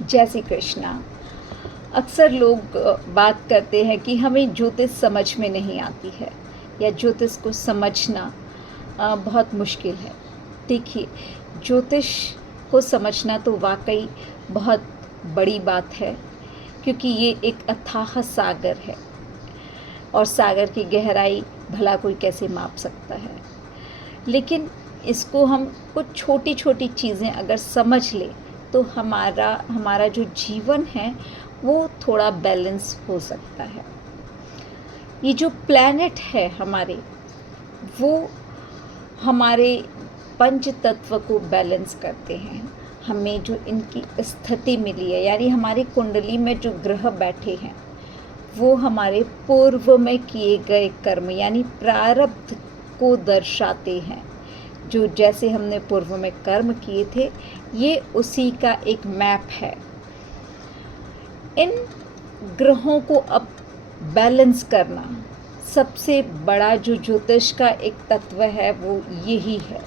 जय श्री कृष्णा। अक्सर लोग बात करते हैं कि हमें ज्योतिष समझ में नहीं आती है या ज्योतिष को समझना बहुत मुश्किल है। देखिए, ज्योतिष को समझना तो वाकई बहुत बड़ी बात है, क्योंकि ये एक अथाह सागर है और सागर की गहराई भला कोई कैसे माप सकता है। लेकिन इसको हम कुछ छोटी छोटी चीज़ें अगर समझ लें तो हमारा जो जीवन है वो थोड़ा बैलेंस हो सकता है। ये जो प्लैनेट है हमारे, वो हमारे पंच तत्व को बैलेंस करते हैं। हमें जो इनकी स्थिति मिली है, यानी हमारी कुंडली में जो ग्रह बैठे हैं, वो हमारे पूर्व में किए गए कर्म यानी प्रारब्ध को दर्शाते हैं। जो जैसे हमने पूर्व में कर्म किए थे, ये उसी का एक मैप है। इन ग्रहों को अब बैलेंस करना सबसे बड़ा जो ज्योतिष का एक तत्व है वो यही है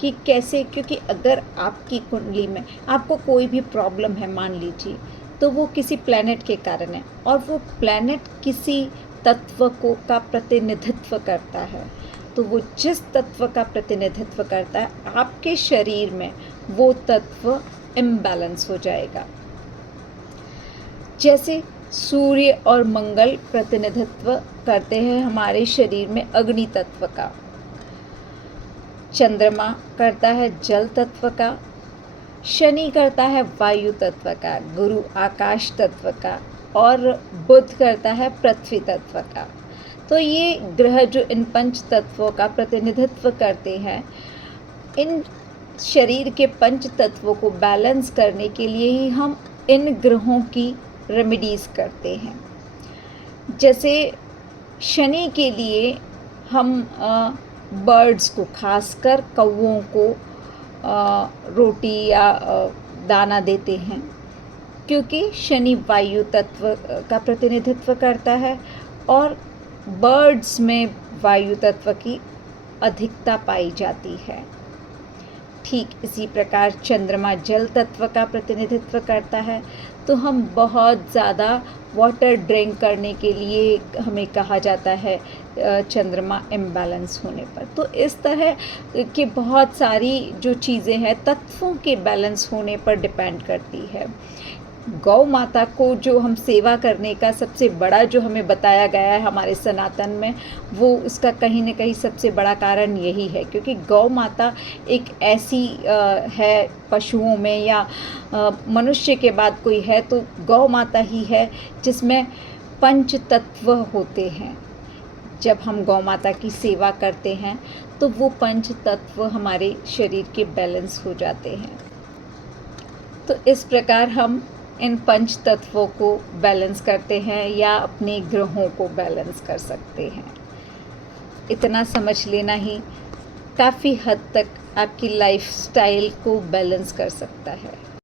कि कैसे, क्योंकि अगर आपकी कुंडली में आपको कोई भी प्रॉब्लम है, मान लीजिए, तो वो किसी प्लैनेट के कारण है और वो प्लैनेट किसी तत्व को का प्रतिनिधित्व करता है। तो वो जिस तत्व का प्रतिनिधित्व करता है, आपके शरीर में वो तत्व इम्बैलेंस हो जाएगा। जैसे सूर्य और मंगल प्रतिनिधित्व करते हैं हमारे शरीर में अग्नि तत्व का, चंद्रमा करता है जल तत्व का, शनि करता है वायु तत्व का, गुरु आकाश तत्व का और बुध करता है पृथ्वी तत्व का। तो ये ग्रह जो इन पंच तत्वों का प्रतिनिधित्व करते हैं, इन शरीर के पंच तत्वों को बैलेंस करने के लिए ही हम इन ग्रहों की रेमेडीज़ करते हैं। जैसे शनि के लिए हम बर्ड्स को, खासकर कौवों को रोटी या दाना देते हैं, क्योंकि शनि वायु तत्व का प्रतिनिधित्व करता है और बर्ड्स में वायु तत्व की अधिकता पाई जाती है। ठीक इसी प्रकार चंद्रमा जल तत्व का प्रतिनिधित्व करता है। तो हम बहुत ज़्यादा वाटर ड्रिंक करने के लिए हमें कहा जाता है चंद्रमा इम्बैलेंस होने पर। तो इस तरह की बहुत सारी जो चीज़ें हैं तत्वों के बैलेंस होने पर डिपेंड करती है। गौ माता को जो हम सेवा करने का सबसे बड़ा जो हमें बताया गया है हमारे सनातन में, वो उसका कहीं न कहीं सबसे बड़ा कारण यही है, क्योंकि गौ माता एक ऐसी है पशुओं में या मनुष्य के बाद कोई है तो गौ माता ही है जिसमें पंच तत्व होते हैं। जब हम गौ माता की सेवा करते हैं तो वो पंच तत्व हमारे शरीर के बैलेंस हो जाते हैं। तो इस प्रकार हम इन पंच तत्वों को बैलेंस करते हैं या अपने ग्रहों को बैलेंस कर सकते हैं। इतना समझ लेना ही काफ़ी हद तक आपकी लाइफस्टाइल को बैलेंस कर सकता है।